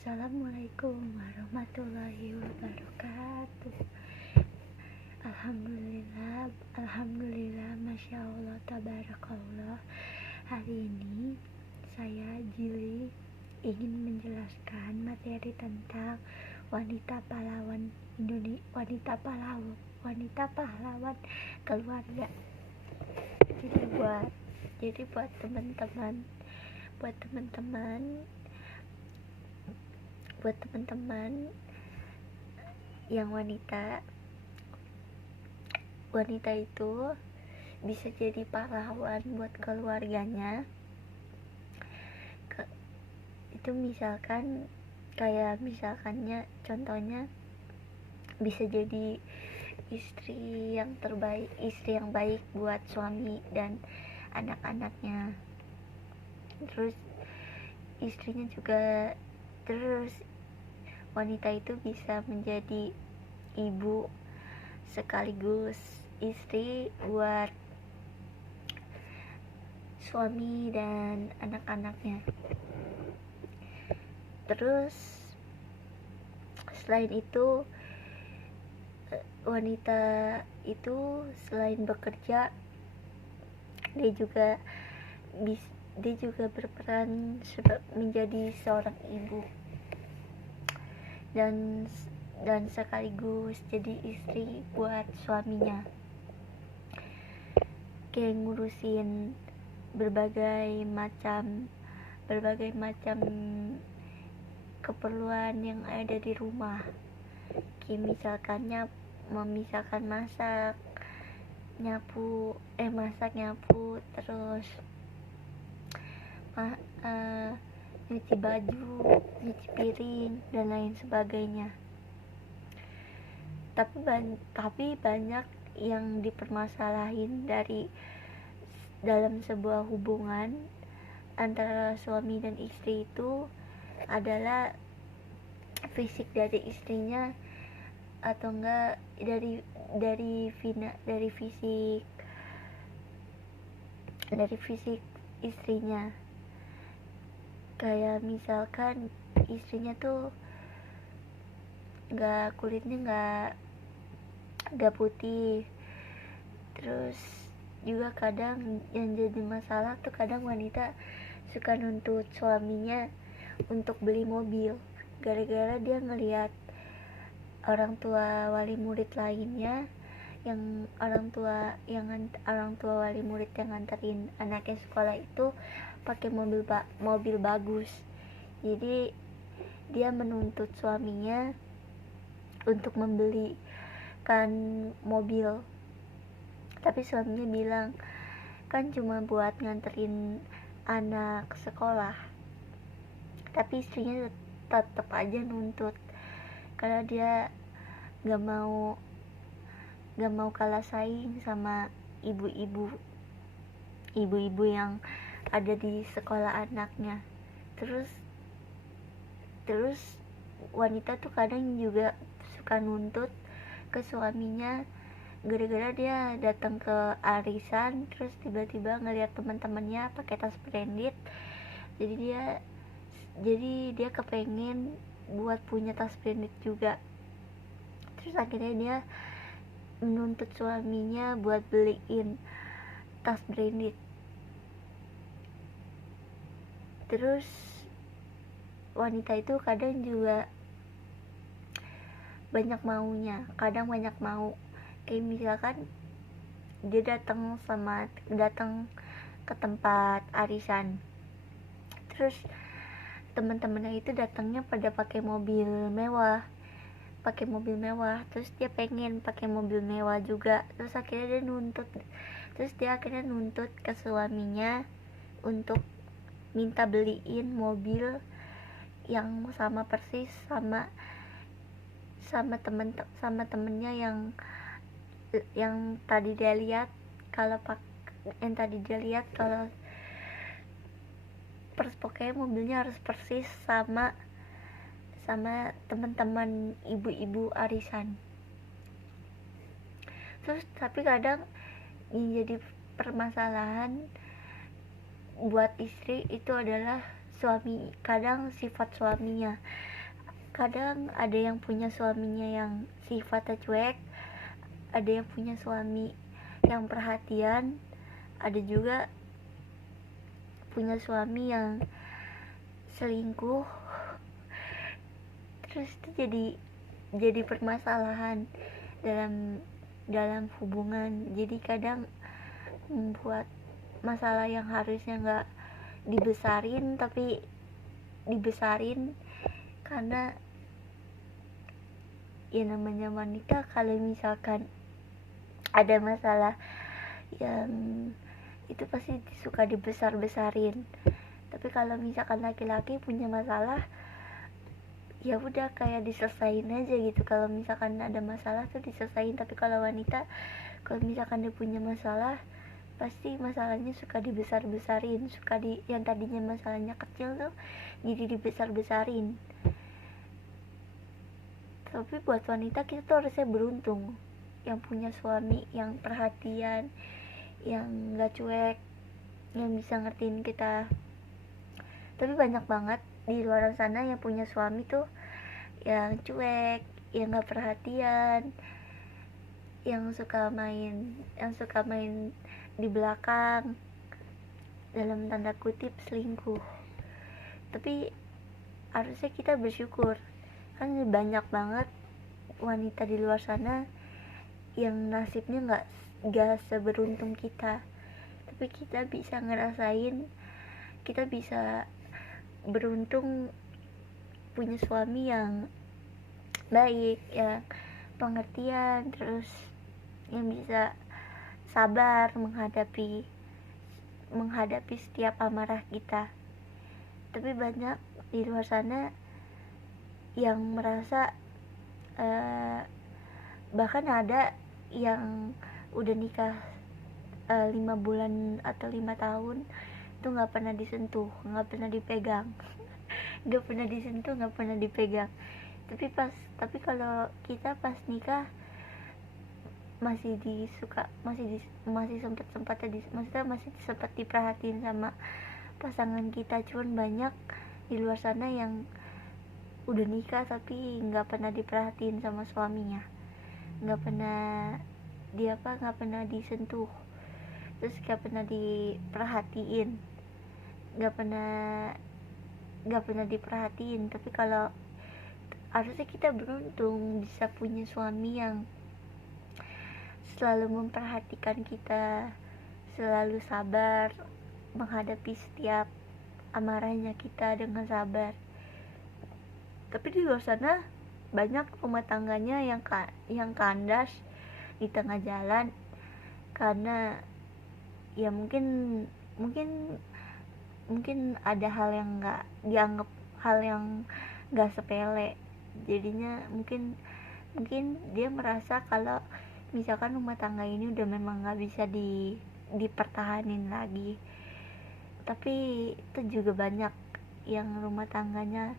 Assalamualaikum warahmatullahi wabarakatuh. Alhamdulillah, Masya Allah, Tabarakallah. Hari ini saya Jili ingin menjelaskan materi tentang wanita pahlawan Indonesia, wanita pahlawan keluarga. Jadi buat teman-teman yang wanita itu bisa jadi pahlawan buat keluarganya. Itu misalkannya contohnya bisa jadi istri yang terbaik, istri yang baik buat suami dan anak-anaknya. Terus istrinya juga, terus wanita itu bisa menjadi ibu sekaligus istri buat suami dan anak-anaknya. Terus selain itu, wanita itu selain bekerja, dia juga berperan menjadi seorang ibu dan sekaligus jadi istri buat suaminya, kayak ngurusin berbagai macam keperluan yang ada di rumah, kayak misalkan masak, nyapu, terus nyuci baju, nyuci piring, dan lain sebagainya. Tapi banyak yang dipermasalahin dalam sebuah hubungan antara suami dan istri itu adalah fisik dari istrinya, atau enggak dari fisik istrinya. Kayak misalkan istrinya tuh kulitnya nggak putih. Terus juga kadang yang jadi masalah tuh, kadang wanita suka nuntut suaminya untuk beli mobil gara-gara dia ngelihat orang tua wali murid lainnya, orang tua wali murid yang nganterin anaknya sekolah itu pakai mobil bagus. Jadi dia menuntut suaminya untuk membelikan mobil, tapi suaminya bilang kan cuma buat nganterin anak sekolah. Tapi istrinya tetap aja nuntut karena dia gak mau kalah saing sama ibu-ibu yang ada di sekolah anaknya. Terus wanita tuh kadang juga suka nuntut ke suaminya gara-gara dia datang ke arisan, terus tiba-tiba ngelihat teman-temannya pakai tas branded, jadi dia kepengen buat punya tas branded juga. Terus akhirnya dia menuntut suaminya buat beliin tas branded. Terus wanita itu kadang juga banyak mau, kayak misalkan dia datang ke tempat arisan, terus teman-temannya itu datangnya pada pakai mobil mewah, terus dia pengen pakai mobil mewah juga. Terus dia akhirnya nuntut ke suaminya untuk minta beliin mobil yang sama persis sama temennya yang tadi dia lihat kalau pokoknya mobilnya harus persis sama teman-teman ibu-ibu arisan. Terus tapi kadang yang jadi permasalahan buat istri itu adalah kadang sifat suaminya. Kadang ada yang punya suaminya yang sifatnya cuek, ada yang punya suami yang perhatian, ada juga punya suami yang selingkuh. Terus itu jadi permasalahan dalam dalam hubungan. Jadi kadang membuat masalah yang harusnya nggak dibesarin tapi dibesarin, karena ya namanya wanita, kalau misalkan ada masalah yang itu pasti suka dibesar-besarin. Tapi kalau misalkan laki-laki punya masalah, ya udah kayak diselesain aja gitu. Kalau misalkan ada masalah tuh diselesain. Tapi kalau wanita, kalau misalkan dia punya masalah, pasti masalahnya suka dibesar-besarin, yang tadinya masalahnya kecil tuh jadi dibesar-besarin. Tapi buat wanita, kita tuh harusnya beruntung yang punya suami yang perhatian, yang gak cuek, yang bisa ngertiin kita. Tapi banyak banget di luar sana yang punya suami tuh yang cuek, yang gak perhatian, yang suka main di belakang, dalam tanda kutip selingkuh. Tapi harusnya kita bersyukur, kan banyak banget wanita di luar sana yang nasibnya gak seberuntung kita. Tapi kita bisa ngerasain, kita bisa beruntung punya suami yang baik, yang pengertian, terus yang bisa sabar menghadapi setiap amarah kita. Tapi banyak di luar sana yang merasa bahkan ada yang udah nikah 5 bulan atau 5 tahun itu nggak pernah disentuh, nggak pernah dipegang, nggak pernah disentuh, nggak pernah dipegang. Tapi kalau kita pas nikah masih sempat diperhatiin sama pasangan kita. Cuman banyak di luar sana yang udah nikah tapi nggak pernah diperhatiin sama suaminya, nggak pernah disentuh, terus nggak pernah diperhatiin, nggak pernah diperhatiin. Tapi kalau harusnya kita beruntung bisa punya suami yang selalu memperhatikan kita, selalu sabar menghadapi setiap amarahnya kita dengan sabar. Tapi di luar sana banyak rumah tangganya yang kandas di tengah jalan, karena ya mungkin ada hal yang nggak dianggap, hal yang nggak sepele. Jadinya mungkin dia merasa kalau misalkan rumah tangga ini udah memang nggak bisa dipertahanin lagi. Tapi itu juga banyak yang rumah tangganya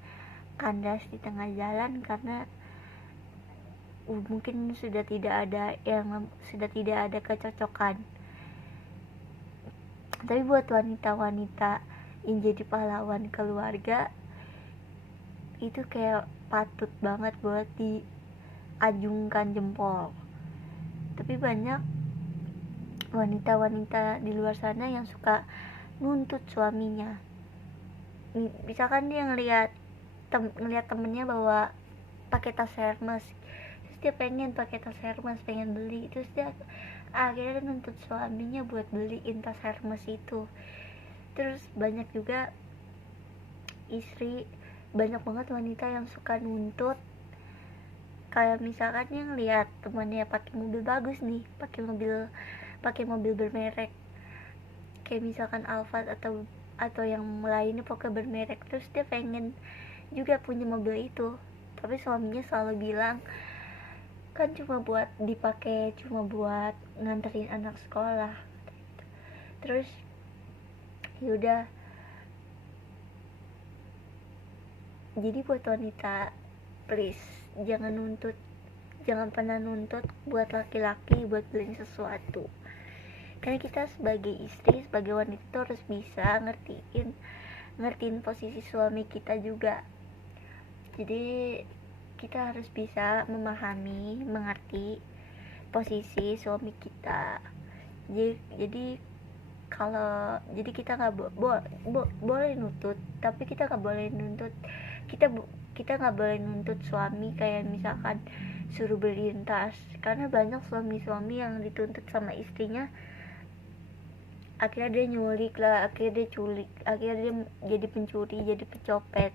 kandas di tengah jalan karena mungkin sudah tidak ada kecocokan. Tapi buat wanita-wanita yang jadi pahlawan keluarga itu kayak patut banget buat diajungkan jempol. Tapi banyak wanita-wanita di luar sana yang suka nuntut suaminya. Misalkan dia ngelihat temennya bawa pakai tas Hermes, terus dia pengen pakai tas Hermes, pengen beli, terus dia akhirnya nuntut suaminya buat beliin tas Hermes itu. Terus banyak juga banyak banget wanita yang suka nuntut, kayak misalkan yang lihat temannya pakai mobil bagus nih, pakai mobil bermerek, kayak misalkan Alphard atau yang lainnya pokoknya bermerek, terus dia pengen juga punya mobil itu. Tapi suaminya selalu bilang kan cuma buat dipakai, cuma buat nganterin anak sekolah. Terus yaudah, jadi buat wanita, please jangan pernah nuntut buat laki-laki buat beliin sesuatu. Karena kita sebagai istri, sebagai wanita harus bisa ngertiin ngertiin posisi suami kita juga. Jadi kita harus bisa memahami, mengerti posisi suami kita. Jadi jadi kita nggak boleh nuntut, tapi kita nggak boleh nuntut kita nggak boleh nuntut suami kayak misalkan suruh beliin tas, karena banyak suami-suami yang dituntut sama istrinya akhirnya dia nyulik lah, akhirnya dia culik, akhirnya dia jadi pencuri, jadi pecopet,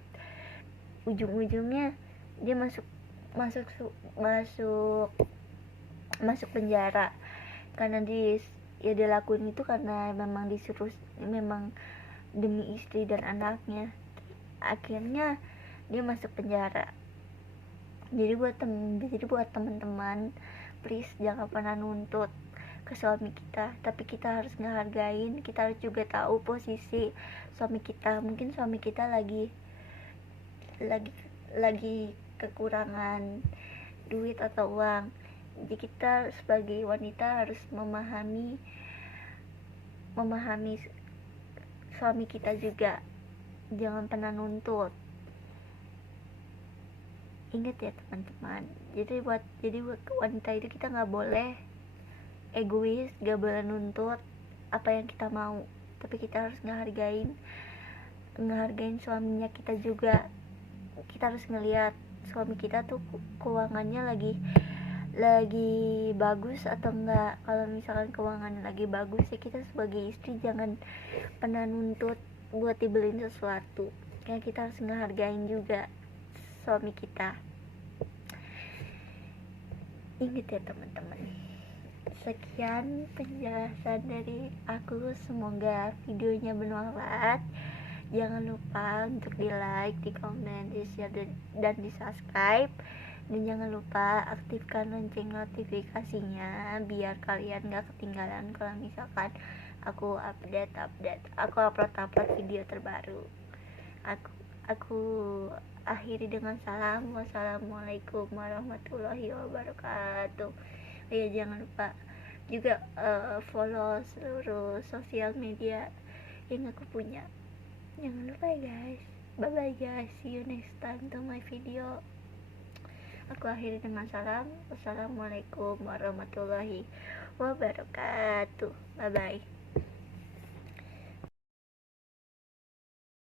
ujung-ujungnya dia masuk masuk penjara karena dia lakuin itu karena memang disuruh, memang demi istri dan anaknya, akhirnya dia masuk penjara. Jadi buat teman-teman, please jangan pernah nuntut ke suami kita, tapi kita harus ngehargain, kita harus juga tahu posisi suami kita. Mungkin suami kita lagi kekurangan duit atau uang, jadi kita sebagai wanita harus memahami suami kita juga, jangan pernah nuntut. Ingat ya teman-teman, jadi buat wanita itu kita nggak boleh egois, nggak boleh nuntut apa yang kita mau, tapi kita harus ngehargain suaminya kita juga. Kita harus ngelihat suami kita tuh keuangannya lagi bagus atau enggak. Kalau misalkan keuangannya lagi bagus ya kita sebagai istri jangan pernah nuntut buat dibeliin sesuatu, kayak kita harus ngehargain juga suami kita. Ingat ya teman-teman. Sekian penjelasan dari aku, semoga videonya bermanfaat. Jangan lupa untuk di like, di komen, di share, dan di subscribe. Dan jangan lupa aktifkan lonceng notifikasinya biar kalian gak ketinggalan kalau misalkan aku upload video terbaru. Aku akhiri dengan salam. Wassalamualaikum warahmatullahi wabarakatuh. Ya jangan lupa juga follow seluruh sosial media yang aku punya. Jangan lupa ya guys. Bye bye guys, see you next time to my video. Aku akhiri dengan salam. Wassalamualaikum warahmatullahi wabarakatuh. Bye bye.